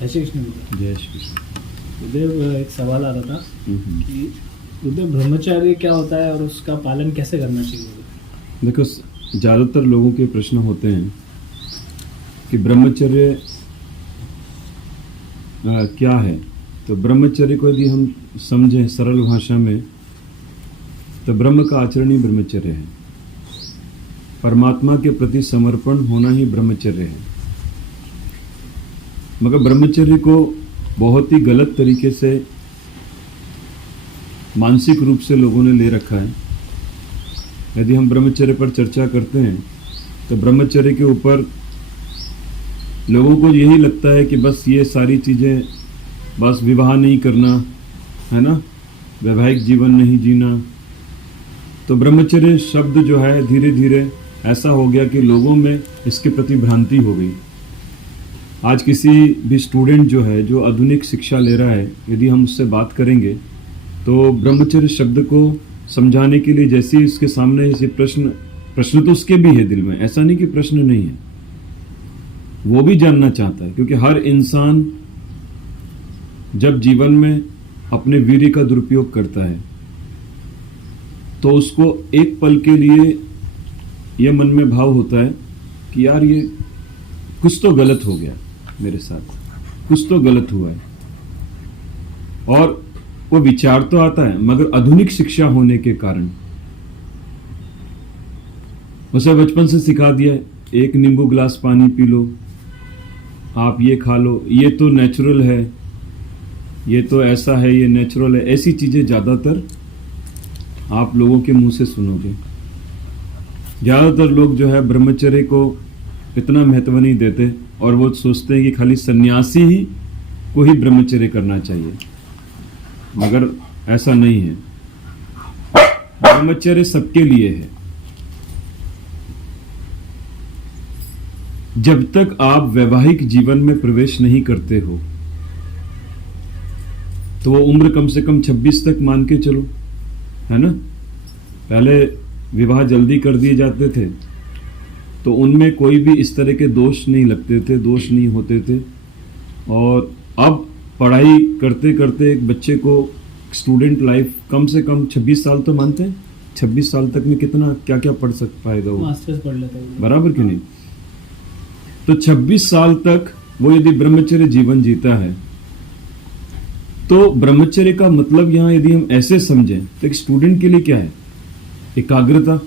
जय श्री कृष्ण गुरुदेव। जय श्री कृष्ण। गुरुदेव, एक सवाल आ रहा था कि गुरुदेव ब्रह्मचर्य क्या होता है और उसका पालन कैसे करना चाहिए? देखो, ज़्यादातर लोगों के प्रश्न होते हैं कि ब्रह्मचर्य क्या है। तो ब्रह्मचर्य को यदि हम समझें सरल भाषा में, तो ब्रह्म का आचरण ही ब्रह्मचर्य है। परमात्मा के प्रति समर्पण होना ही ब्रह्मचर्य है। मगर ब्रह्मचर्य को बहुत ही गलत तरीके से मानसिक रूप से लोगों ने ले रखा है। यदि हम ब्रह्मचर्य पर चर्चा करते हैं तो ब्रह्मचर्य के ऊपर लोगों को यही लगता है कि बस ये सारी चीज़ें, बस विवाह नहीं करना है ना, वैवाहिक जीवन नहीं जीना। तो ब्रह्मचर्य शब्द जो है धीरे धीरे ऐसा हो गया कि लोगों में इसके प्रति भ्रांति हो गई। आज किसी भी स्टूडेंट जो है, जो आधुनिक शिक्षा ले रहा है, यदि हम उससे बात करेंगे तो ब्रह्मचर्य शब्द को समझाने के लिए जैसे ही उसके सामने ऐसे प्रश्न तो उसके भी है दिल में, ऐसा नहीं कि प्रश्न नहीं है, वो भी जानना चाहता है। क्योंकि हर इंसान जब जीवन में अपने वीर्य का दुरुपयोग करता है तो उसको एक पल के लिए यह मन में भाव होता है कि यार ये कुछ तो गलत हो गया मेरे साथ, कुछ तो गलत हुआ है। और वो विचार तो आता है, मगर आधुनिक शिक्षा होने के कारण उसे बचपन से सिखा दिया है, एक नींबू गिलास पानी पी लो, आप ये खा लो, ये तो नेचुरल है, ये तो ऐसा है, ये नेचुरल है। ऐसी चीजें ज्यादातर आप लोगों के मुंह से सुनोगे। ज्यादातर लोग जो है ब्रह्मचर्य को इतना महत्व नहीं देते और वो सोचते हैं कि खाली सन्यासी ही को ही ब्रह्मचर्य करना चाहिए, मगर ऐसा नहीं है। ब्रह्मचर्य सबके लिए है। जब तक आप वैवाहिक जीवन में प्रवेश नहीं करते हो तो वो उम्र कम से कम 26 तक मान के चलो, है ना। पहले विवाह जल्दी कर दिए जाते थे तो उनमें कोई भी इस तरह के दोष नहीं लगते थे, दोष नहीं होते थे। और अब पढ़ाई करते करते एक बच्चे को स्टूडेंट लाइफ कम से कम 26 साल तो मानते हैं। 26 साल तक में कितना क्या क्या पढ़ पाएगा वो, मास्टर्स पढ़ लेता है, बराबर कि नहीं। तो 26 साल तक वो यदि ब्रह्मचर्य जीवन जीता है तो ब्रह्मचर्य का मतलब यहां यदि हम ऐसे समझें तो एक स्टूडेंट के लिए क्या है, एकाग्रता।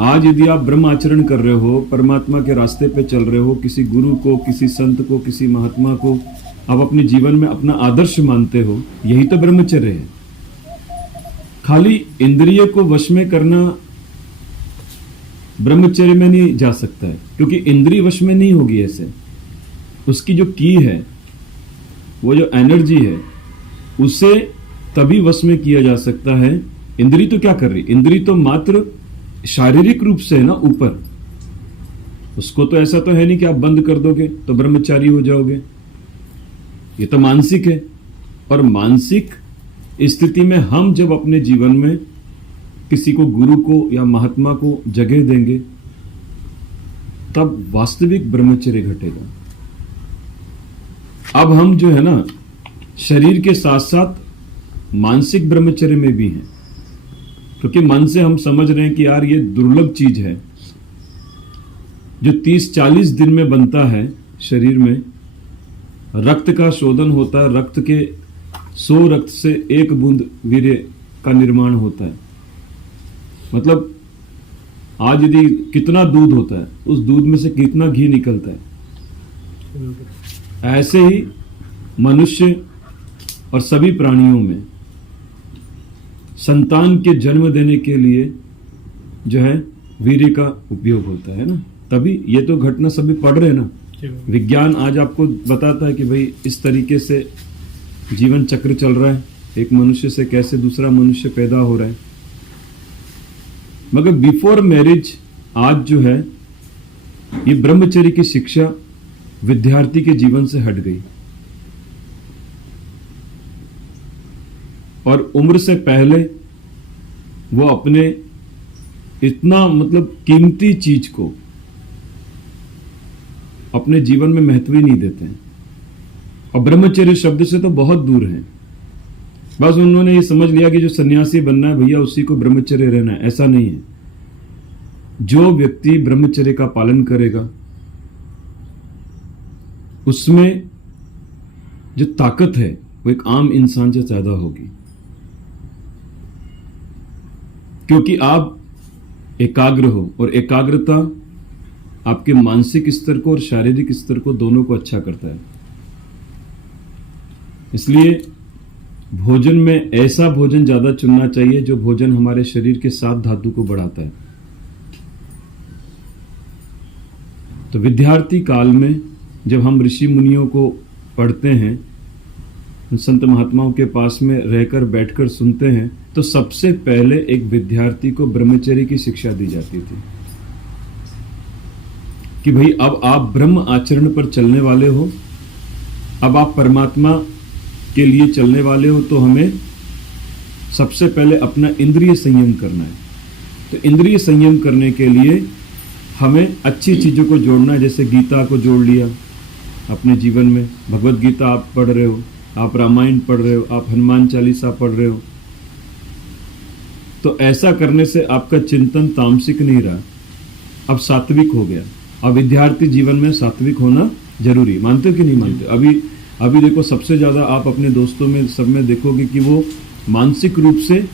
आज यदि आप ब्रह्म आचरण कर रहे हो, परमात्मा के रास्ते पे चल रहे हो, किसी गुरु को, किसी संत को, किसी महात्मा को आप अपने जीवन में अपना आदर्श मानते हो, यही तो ब्रह्मचर्य है। खाली इंद्रिय को वश में करना ब्रह्मचर्य में नहीं जा सकता है, क्योंकि इंद्रिय वश में नहीं होगी ऐसे। उसकी जो की है, वो जो एनर्जी है, उसे तभी वश में किया जा सकता है। इंद्री तो क्या कर रही, इंद्री तो मात्र शारीरिक रूप से है ना ऊपर, उसको तो ऐसा तो है नहीं कि आप बंद कर दोगे तो ब्रह्मचारी हो जाओगे। ये तो मानसिक है। और मानसिक स्थिति में हम जब अपने जीवन में किसी को, गुरु को या महात्मा को जगह देंगे तब वास्तविक ब्रह्मचर्य घटेगा। अब हम जो है ना शरीर के साथ साथ मानसिक ब्रह्मचर्य में भी हैं, क्योंकि मन से हम समझ रहे हैं कि यार ये दुर्लभ चीज है जो 30-40 दिन में बनता है। शरीर में रक्त का शोधन होता है, रक्त के 100 रक्त से 1 बूंद वीर्य का निर्माण होता है। मतलब आज यदि कितना दूध होता है, उस दूध में से कितना घी निकलता है। ऐसे ही मनुष्य और सभी प्राणियों में संतान के जन्म देने के लिए जो है वीर्य का उपयोग होता है ना। तभी ये तो घटना सभी पढ़ रहे हैं ना। विज्ञान आज आपको बताता है कि भाई इस तरीके से जीवन चक्र चल रहा है, एक मनुष्य से कैसे दूसरा मनुष्य पैदा हो रहा है। मगर बिफोर मैरिज आज जो है ये ब्रह्मचर्य की शिक्षा विद्यार्थी के जीवन से हट गई। और उम्र से पहले वो अपने इतना मतलब कीमती चीज को अपने जीवन में महत्व ही नहीं देते हैं और ब्रह्मचर्य शब्द से तो बहुत दूर हैं। बस उन्होंने ये समझ लिया कि जो सन्यासी बनना है भैया उसी को ब्रह्मचर्य रहना है। ऐसा नहीं है। जो व्यक्ति ब्रह्मचर्य का पालन करेगा उसमें जो ताकत है वो एक आम इंसान से ज्यादा होगी, क्योंकि आप एकाग्र हो और एकाग्रता आपके मानसिक स्तर को और शारीरिक स्तर को दोनों को अच्छा करता है। इसलिए भोजन में ऐसा भोजन ज्यादा चुनना चाहिए जो भोजन हमारे शरीर के 7 धातु को बढ़ाता है। तो विद्यार्थी काल में जब हम ऋषि मुनियों को पढ़ते हैं, संत महात्माओं के पास में रहकर बैठकर सुनते हैं, तो सबसे पहले एक विद्यार्थी को ब्रह्मचर्य की शिक्षा दी जाती थी कि भाई अब आप ब्रह्म आचरण पर चलने वाले हो, अब आप परमात्मा के लिए चलने वाले हो, तो हमें सबसे पहले अपना इंद्रिय संयम करना है। तो इंद्रिय संयम करने के लिए हमें अच्छी चीज़ों को जोड़ना है। जैसे गीता को जोड़ लिया अपने जीवन में, भगवत गीता आप पढ़ रहे हो, आप रामायण पढ़ रहे हो, आप हनुमान चालीसा पढ़ रहे हो, तो ऐसा करने से आपका चिंतन तामसिक नहीं रहा, अब सात्विक हो गया। अब विद्यार्थी जीवन में सात्विक होना जरूरी, मानते हो कि नहीं मानते? अभी देखो सबसे ज्यादा आप अपने दोस्तों में सब में देखोगे कि वो मानसिक रूप से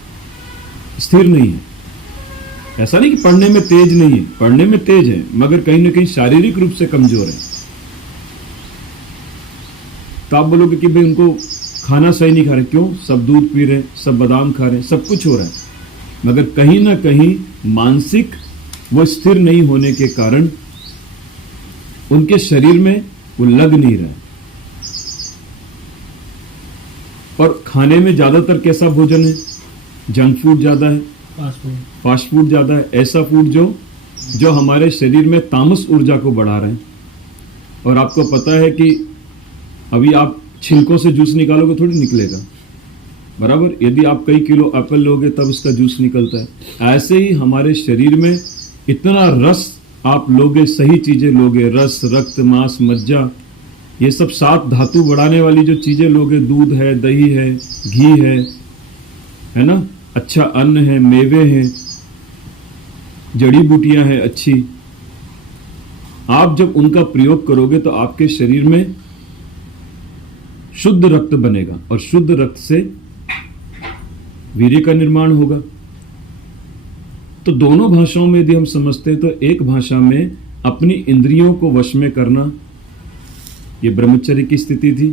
स्थिर नहीं है। ऐसा नहीं कि पढ़ने में तेज नहीं है, पढ़ने में तेज है, मगर कहीं ना कहीं शारीरिक रूप से कमजोर है। तो आप बोलोगे कि भाई उनको खाना सही नहीं खा रहे, क्यों? सब दूध पी रहे हैं, सब बादाम खा रहे हैं, सब कुछ हो रहा है, मगर कहीं ना कहीं मानसिक वो स्थिर नहीं होने के कारण उनके शरीर में वो लग नहीं रहा है। और खाने में ज्यादातर कैसा भोजन है? जंक फूड ज्यादा है, फास्ट फूड ज्यादा है, ऐसा फूड जो हमारे शरीर में तामस ऊर्जा को बढ़ा रहे हैं। और आपको पता है कि अभी आप छिलकों से जूस निकालोगे थोड़ी निकलेगा, बराबर? यदि आप कई किलो एप्पल लोगे तब उसका जूस निकलता है। ऐसे ही हमारे शरीर में इतना रस आप लोगे, सही चीजें लोगे, रस, रक्त, मांस, मज्जा, ये सब 7 धातु बढ़ाने वाली जो चीजें लोगे, दूध है, दही है, घी है ना, अच्छा अन्न है, मेवे हैं, जड़ी बूटियां हैं अच्छी, आप जब उनका प्रयोग करोगे तो आपके शरीर में शुद्ध रक्त बनेगा और शुद्ध रक्त से वीर्य का निर्माण होगा। तो दोनों भाषाओं में यदि हम समझते हैं तो एक भाषा में अपनी इंद्रियों को वश में करना, ये ब्रह्मचर्य की स्थिति थी।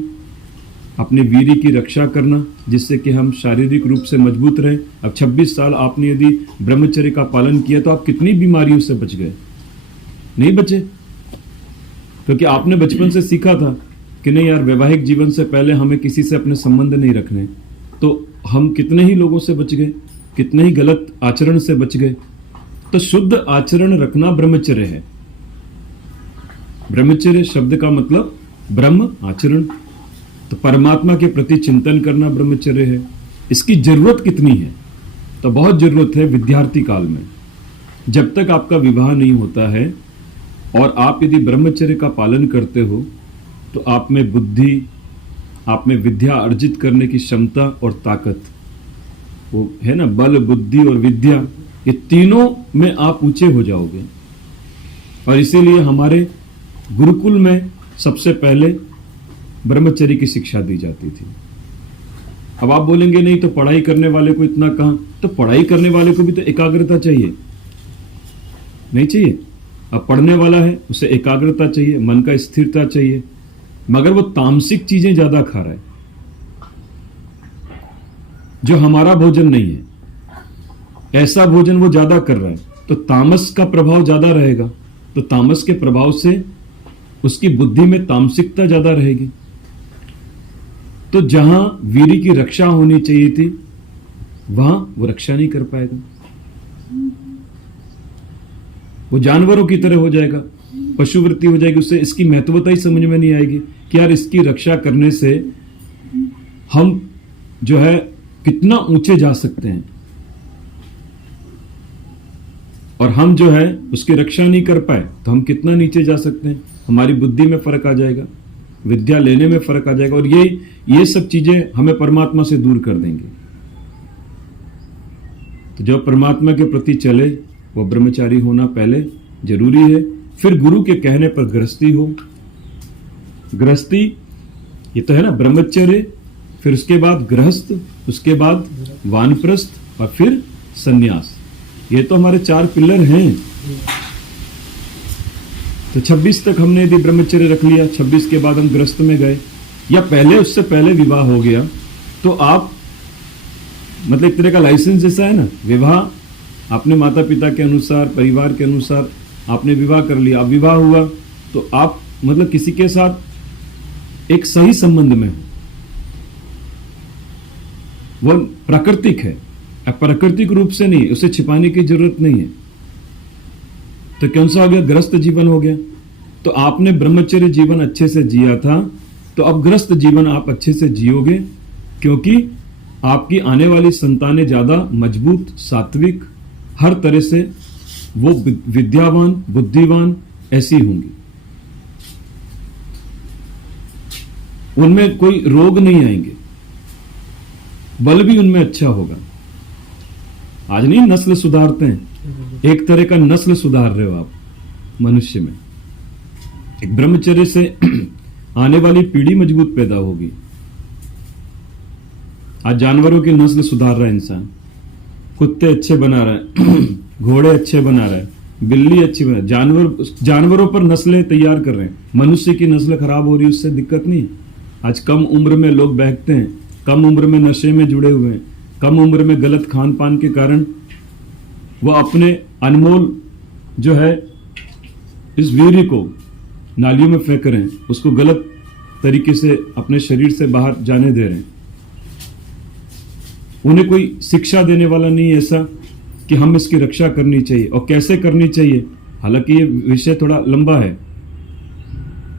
अपने वीर्य की रक्षा करना जिससे कि हम शारीरिक रूप से मजबूत रहें। अब 26 साल आपने यदि ब्रह्मचर्य का पालन किया तो आप कितनी बीमारियों से बच गए? नहीं बचे, क्योंकि आपने बचपन से सीखा था कि नहीं यार, वैवाहिक जीवन से पहले हमें किसी से अपने संबंध नहीं रखने, तो हम कितने ही लोगों से बच गए, कितने ही गलत आचरण से बच गए। तो शुद्ध आचरण रखना ब्रह्मचर्य है। ब्रह्मचर्य शब्द का मतलब ब्रह्म आचरण, तो परमात्मा के प्रति चिंतन करना ब्रह्मचर्य है। इसकी जरूरत कितनी है? तो बहुत जरूरत है विद्यार्थी काल में। जब तक आपका विवाह नहीं होता है और आप यदि ब्रह्मचर्य का पालन करते हो तो आप में बुद्धि, आप में विद्या अर्जित करने की क्षमता और ताकत, वो है ना, बल, बुद्धि और विद्या, ये तीनों में आप ऊंचे हो जाओगे। और इसीलिए हमारे गुरुकुल में सबसे पहले ब्रह्मचर्य की शिक्षा दी जाती थी। अब आप बोलेंगे नहीं तो पढ़ाई करने वाले को इतना कहां? तो पढ़ाई करने वाले को भी तो एकाग्रता चाहिए, नहीं चाहिए? अब पढ़ने वाला है, उसे एकाग्रता चाहिए, मन का स्थिरता चाहिए, मगर वो तामसिक चीजें ज्यादा खा रहा है जो हमारा भोजन नहीं है, ऐसा भोजन वो ज्यादा कर रहा है, तो तामस का प्रभाव ज्यादा रहेगा। तो तामस के प्रभाव से उसकी बुद्धि में तामसिकता ज्यादा रहेगी। तो जहां वीर्य की रक्षा होनी चाहिए थी वहां वो रक्षा नहीं कर पाएगा, वो जानवरों की तरह हो जाएगा, पशुवृत्ति हो जाएगी, उससे इसकी महत्वता ही समझ में नहीं आएगी कि यार इसकी रक्षा करने से हम जो है कितना ऊंचे जा सकते हैं, और हम जो है उसकी रक्षा नहीं कर पाए तो हम कितना नीचे जा सकते हैं। हमारी बुद्धि में फर्क आ जाएगा, विद्या लेने में फर्क आ जाएगा, और ये सब चीजें हमें परमात्मा से दूर कर देंगे। तो जो परमात्मा के प्रति चले वो ब्रह्मचारी होना पहले जरूरी है। फिर गुरु के कहने पर गृहस्थी हो। गृहस्थी ये तो है ना, ब्रह्मचर्य, फिर उसके बाद गृहस्थ, उसके बाद वानप्रस्थ और फिर सन्यास। ये तो हमारे 4 पिलर हैं। तो 26 तक हमने यदि ब्रह्मचर्य रख लिया, 26 के बाद हम गृहस्थ में गए, या पहले उससे पहले विवाह हो गया, तो आप मतलब एक तरह का लाइसेंस जैसा है ना। विवाह अपने माता पिता के अनुसार, परिवार के अनुसार आपने विवाह कर लिया। अब विवाह हुआ तो आप मतलब किसी के साथ एक सही संबंध में हो, वो प्राकृतिक है, अप्राकृतिक रूप से नहीं, उसे छिपाने की जरूरत नहीं है। तो कौन सा हो गया? गृहस्थ जीवन हो गया। तो आपने ब्रह्मचर्य जीवन अच्छे से जिया था, तो अब गृहस्थ जीवन आप अच्छे से जियोगे, क्योंकि आपकी आने वाली संतानें ज्यादा मजबूत, सात्विक, हर तरह से वो विद्यावान, बुद्धिवान ऐसी होंगी। उनमें कोई रोग नहीं आएंगे, बल भी उनमें अच्छा होगा। आज नहीं नस्ल सुधारते हैं, एक तरह का नस्ल सुधार रहे हो आप मनुष्य में। एक ब्रह्मचर्य से आने वाली पीढ़ी मजबूत पैदा होगी। आज जानवरों की नस्ल सुधार रहा है इंसान, कुत्ते अच्छे बना रहा है, घोड़े अच्छे बना रहा है, बिल्ली अच्छी बना, जानवरों पर नस्लें तैयार कर रहे हैं। मनुष्य की नस्ल खराब हो रही है, उससे दिक्कत नहीं। आज कम उम्र में लोग बहकते हैं, कम उम्र में नशे में जुड़े हुए हैं, कम उम्र में गलत खान पान के कारण वो अपने अनमोल जो है इस वीर्य को नालियों में फेंक रहे हैं, उसको गलत तरीके से अपने शरीर से बाहर जाने दे रहे हैं। उन्हें कोई शिक्षा देने वाला नहीं ऐसा कि हम इसकी रक्षा करनी चाहिए और कैसे करनी चाहिए। हालांकि ये विषय थोड़ा लंबा है।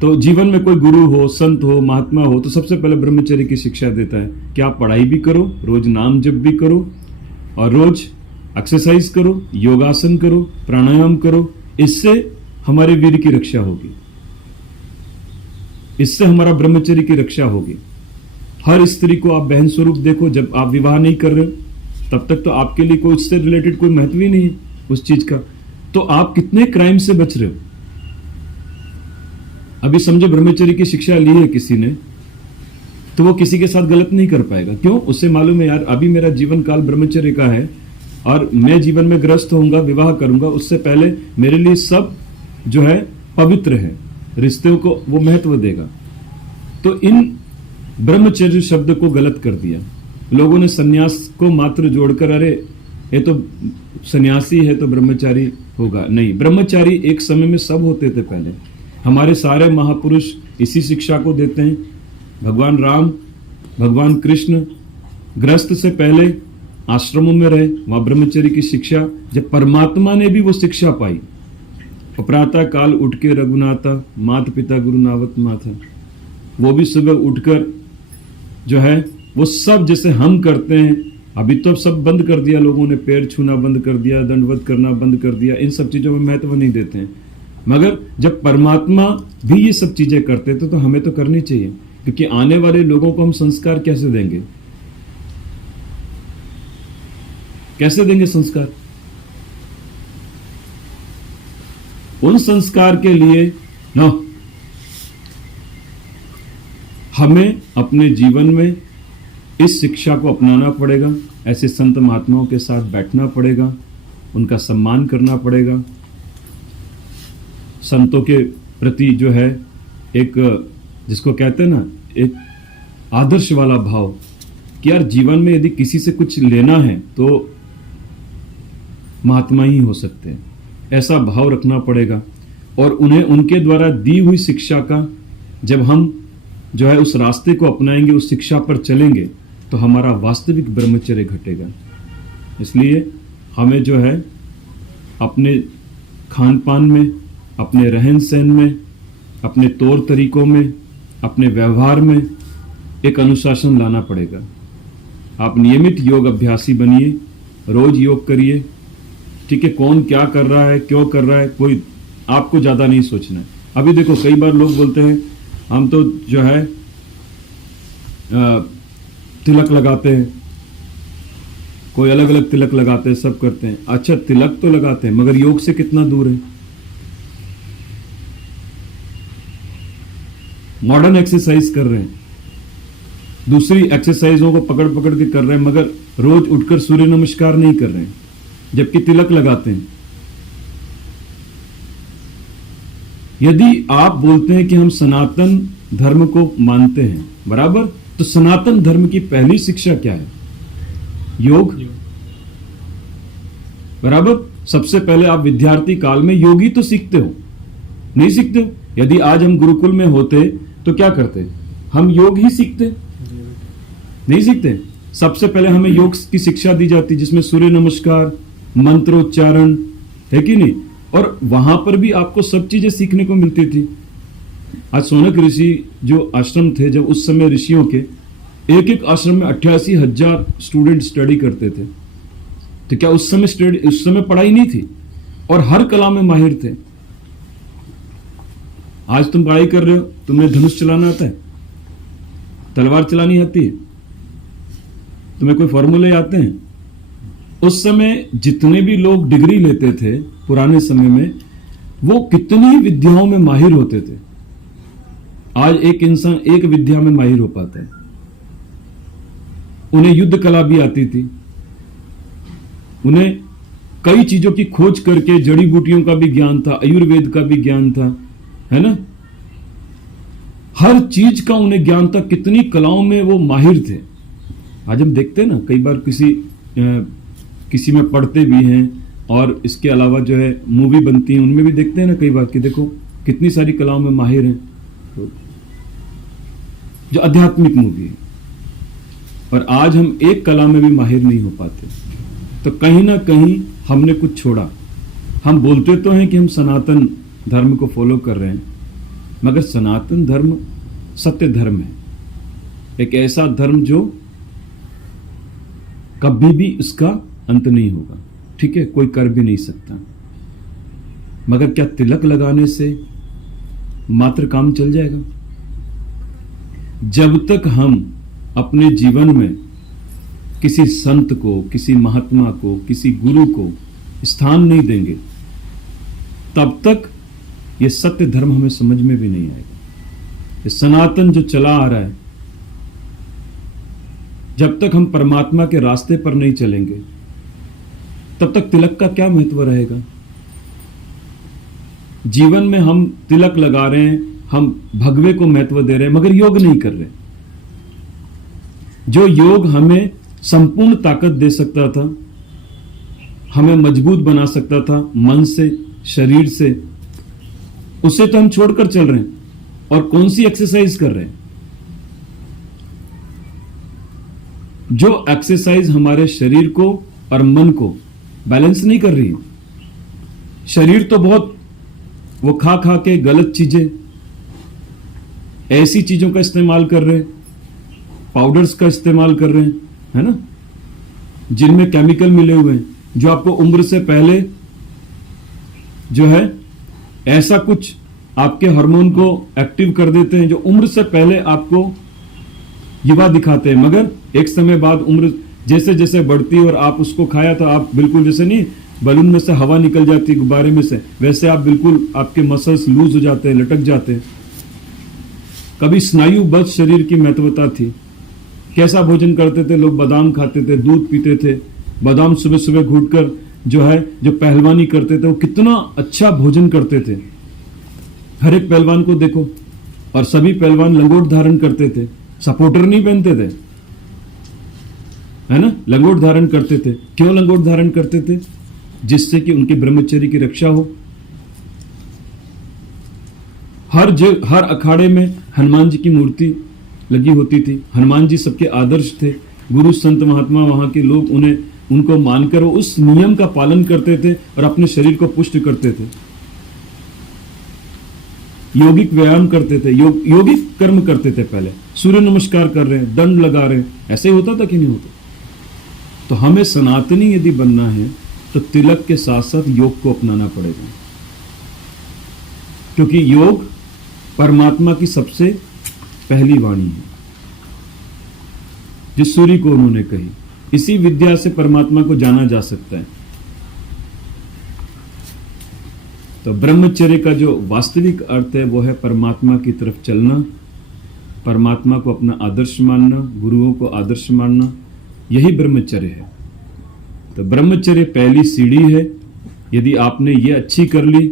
तो जीवन में कोई गुरु हो, संत हो, महात्मा हो, तो सबसे पहले ब्रह्मचर्य की शिक्षा देता है कि आप पढ़ाई भी करो, रोज नाम जप भी करो, और रोज एक्सरसाइज करो, योगासन करो, प्राणायाम करो। इससे हमारे वीर की रक्षा होगी, इससे हमारा ब्रह्मचर्य की रक्षा होगी। हर स्त्री को आप बहन स्वरूप देखो। जब आप विवाह नहीं कर रहे हो तब तक तो आपके लिए कोई उससे रिलेटेड कोई महत्व ही नहीं है उस चीज का। तो आप कितने क्राइम से बच रहे हो। अभी समझो ब्रह्मचर्य की शिक्षा ली है किसी ने, तो वो किसी के साथ गलत नहीं कर पाएगा। क्यों? उससे मालूम है यार अभी मेरा जीवन काल ब्रह्मचर्य का है और मैं जीवन में ग्रस्त होऊंगा, विवाह करूंगा, उससे पहले मेरे लिए सब जो है पवित्र है, रिश्तों को वो महत्व देगा। तो इन ब्रह्मचर्य शब्द को गलत कर दिया लोगों ने, सन्यास को मात्र जोड़कर, अरे ये तो सन्यासी है तो ब्रह्मचारी होगा। नहीं, ब्रह्मचारी एक समय में सब होते थे पहले। हमारे सारे महापुरुष इसी शिक्षा को देते हैं। भगवान राम, भगवान कृष्ण गृहस्थ से पहले आश्रमों में रहे, वहां ब्रह्मचर्य की शिक्षा, जब परमात्मा ने भी वो शिक्षा पाई। प्रातः काल उठ के रघुनाथा, माता पिता गुरु नावत माथा, वो भी सुबह उठकर जो है वो सब जैसे हम करते हैं। अभी तो सब बंद कर दिया लोगों ने, पैर छूना बंद कर दिया, दंडवत करना बंद कर दिया, इन सब चीजों में महत्व नहीं देते हैं। मगर जब परमात्मा भी ये सब चीजें करते थे तो हमें तो करनी चाहिए, क्योंकि आने वाले लोगों को हम संस्कार कैसे देंगे? कैसे देंगे संस्कार? उन संस्कार के लिए ना हमें अपने जीवन में इस शिक्षा को अपनाना पड़ेगा। ऐसे संत महात्माओं के साथ बैठना पड़ेगा, उनका सम्मान करना पड़ेगा। संतों के प्रति जो है एक, जिसको कहते हैं ना, एक आदर्श वाला भाव कि यार जीवन में यदि किसी से कुछ लेना है तो महात्मा ही हो सकते हैं, ऐसा भाव रखना पड़ेगा। और उन्हें उनके द्वारा दी हुई शिक्षा का जब हम जो है उस रास्ते को अपनाएंगे, उस शिक्षा पर चलेंगे, तो हमारा वास्तविक ब्रह्मचर्य घटेगा। इसलिए हमें जो है अपने खान पान में, अपने रहन सहन में, अपने तौर तरीकों में, अपने व्यवहार में एक अनुशासन लाना पड़ेगा। आप नियमित योग अभ्यासी बनिए, रोज योग करिए। ठीक है, कौन क्या कर रहा है, क्यों कर रहा है, कोई आपको ज्यादा नहीं सोचना है। अभी देखो कई बार लोग बोलते हैं हम तो जो है तिलक लगाते हैं, कोई अलग अलग तिलक लगाते हैं, सब करते हैं। अच्छा, तिलक तो लगाते हैं मगर योग से कितना दूर है? मॉडर्न एक्सरसाइज कर रहे हैं, दूसरी एक्सरसाइजों को पकड़ पकड़ के कर रहे हैं, मगर रोज उठकर सूर्य नमस्कार नहीं कर रहे हैं, जबकि तिलक लगाते हैं। यदि आप बोलते हैं कि हम सनातन धर्म को मानते हैं, बराबर, तो सनातन धर्म की पहली शिक्षा क्या है? योग, बराबर। सबसे पहले आप विद्यार्थी काल में योग ही तो सीखते हो, नहीं सीखते हो? यदि आज हम गुरुकुल में होते तो क्या करते? हम योग ही सीखते, नहीं सीखते। सबसे पहले हमें योग की शिक्षा दी जाती, जिसमें सूर्य नमस्कार, मंत्रोच्चारण, है कि नहीं? और वहां पर भी आपको सब चीजें सीखने को मिलती थी। आज सोनक ऋषि जो आश्रम थे, जब उस समय ऋषियों के एक एक आश्रम में 88,000 स्टूडेंट स्टडी करते थे, तो क्या उस समय पढ़ाई नहीं थी? और हर कला में माहिर थे। आज तुम पढ़ाई कर रहे हो, तुम्हें धनुष चलाना आता है, तलवार चलानी आती है, तुम्हें कोई फॉर्मूले आते हैं? उस समय जितने भी लोग डिग्री लेते थे पुराने समय में, वो कितनी विद्याओं में माहिर होते थे। आज एक इंसान एक विद्या में माहिर हो पाता है। उन्हें युद्ध कला भी आती थी, उन्हें कई चीजों की खोज करके जड़ी बूटियों का भी ज्ञान था, आयुर्वेद का भी ज्ञान था, है ना? हर चीज का उन्हें ज्ञान था, कितनी कलाओं में वो माहिर थे। आज हम देखते हैं ना, कई बार किसी में पढ़ते भी हैं, और इसके अलावा जो है मूवी बनती है, उनमें भी देखते हैं ना कई बार कि देखो कितनी सारी कलाओं में माहिर हैं, जो आध्यात्मिक मूवी है। और आज हम एक कला में भी माहिर नहीं हो पाते, तो कहीं ना कहीं हमने कुछ छोड़ा। हम बोलते तो हैं कि हम सनातन धर्म को फॉलो कर रहे हैं, मगर सनातन धर्म सत्य धर्म है, एक ऐसा धर्म जो कभी भी उसका अंत नहीं होगा, ठीक है? कोई कर भी नहीं सकता। मगर क्या तिलक लगाने से मात्र काम चल जाएगा? जब तक हम अपने जीवन में किसी संत को, किसी महात्मा को, किसी गुरु को स्थान नहीं देंगे, तब तक ये सत्य धर्म हमें समझ में भी नहीं आएगा। ये सनातन जो चला आ रहा है, जब तक हम परमात्मा के रास्ते पर नहीं चलेंगे, तब तक तिलक का क्या महत्व रहेगा? जीवन में हम तिलक लगा रहे हैं, हम भगवे को महत्व दे रहे हैं, मगर योग नहीं कर रहे। जो योग हमें संपूर्ण ताकत दे सकता था, हमें मजबूत बना सकता था मन से, शरीर से, उसे तो हम छोड़कर चल रहे हैं। और कौन सी एक्सरसाइज कर रहे हैं? जो एक्सरसाइज हमारे शरीर को और मन को बैलेंस नहीं कर रही है। शरीर तो बहुत वो खा खा के गलत चीजें, ऐसी चीजों का इस्तेमाल कर रहे हैं, पाउडर्स का इस्तेमाल कर रहे हैं, है ना, जिनमें केमिकल मिले हुए हैं, जो आपको उम्र से पहले जो है ऐसा कुछ आपके हार्मोन को एक्टिव कर देते हैं, जो उम्र से पहले आपको युवा दिखाते हैं, मगर एक समय बाद उम्र जैसे जैसे बढ़ती है और आप उसको खाया तो आप बिल्कुल, जैसे नहीं बलून में से हवा निकल जाती है गुब्बारे में से, वैसे आप बिल्कुल, आपके मसल्स लूज हो जाते हैं, लटक जाते हैं। कभी स्नायुबद्ध शरीर की महत्वता थी। कैसा भोजन करते थे लोग? बादाम खाते थे, दूध पीते थे, बादाम सुबह सुबह घूटकर जो है जो पहलवानी करते थे, वो कितना अच्छा भोजन करते थे। हर एक पहलवान को देखो, और सभी पहलवान लंगोट धारण करते थे, सपोर्टर नहीं पहनते थे, है ना, लंगोट धारण करते थे। क्यों लंगोट धारण करते थे? जिससे कि उनके ब्रह्मचर्य की रक्षा हो। हर अखाड़े में हनुमान जी की मूर्ति लगी होती थी। हनुमान जी सबके आदर्श थे। गुरु संत महात्मा वहां के लोग उनको मानकर वो उस नियम का पालन करते थे और अपने शरीर को पुष्ट करते थे। यौगिक व्यायाम करते थे, यौगिक कर्म करते थे। पहले सूर्य नमस्कार कर रहे हैं, दंड लगा रहे हैं, ऐसे ही होता था कि नहीं होता? तो हमें सनातनी यदि बनना है तो तिलक के साथ साथ योग को अपनाना पड़ेगा। क्योंकि योग परमात्मा की सबसे पहली वाणी है, जिस सूर्य को उन्होंने कही। इसी विद्या से परमात्मा को जाना जा सकता है। तो ब्रह्मचर्य का जो वास्तविक अर्थ है वो है परमात्मा की तरफ चलना, परमात्मा को अपना आदर्श मानना, गुरुओं को आदर्श मानना, यही ब्रह्मचर्य है। तो ब्रह्मचर्य पहली सीढ़ी है। यदि आपने ये अच्छी कर ली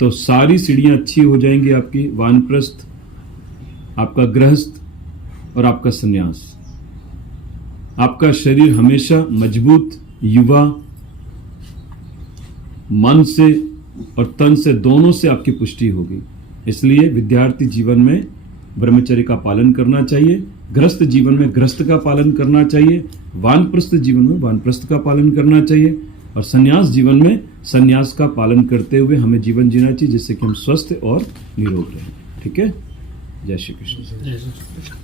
तो सारी सीढ़ियां अच्छी हो जाएंगी आपकी, वानप्रस्थ, आपका गृहस्थ और आपका सन्यास। आपका शरीर हमेशा मजबूत, युवा, मन से और तन से दोनों से आपकी पुष्टि होगी। इसलिए विद्यार्थी जीवन में ब्रह्मचर्य का पालन करना चाहिए, गृहस्थ जीवन में गृहस्थ का पालन करना चाहिए, वानप्रस्थ जीवन में वानप्रस्थ का पालन करना चाहिए, और संन्यास जीवन में संन्यास का पालन करते हुए हमें जीवन जीना चाहिए, जिससे कि हम स्वस्थ और निरोग रहें। ठीक है। जय श्री कृष्ण। जय श्री कृष्ण।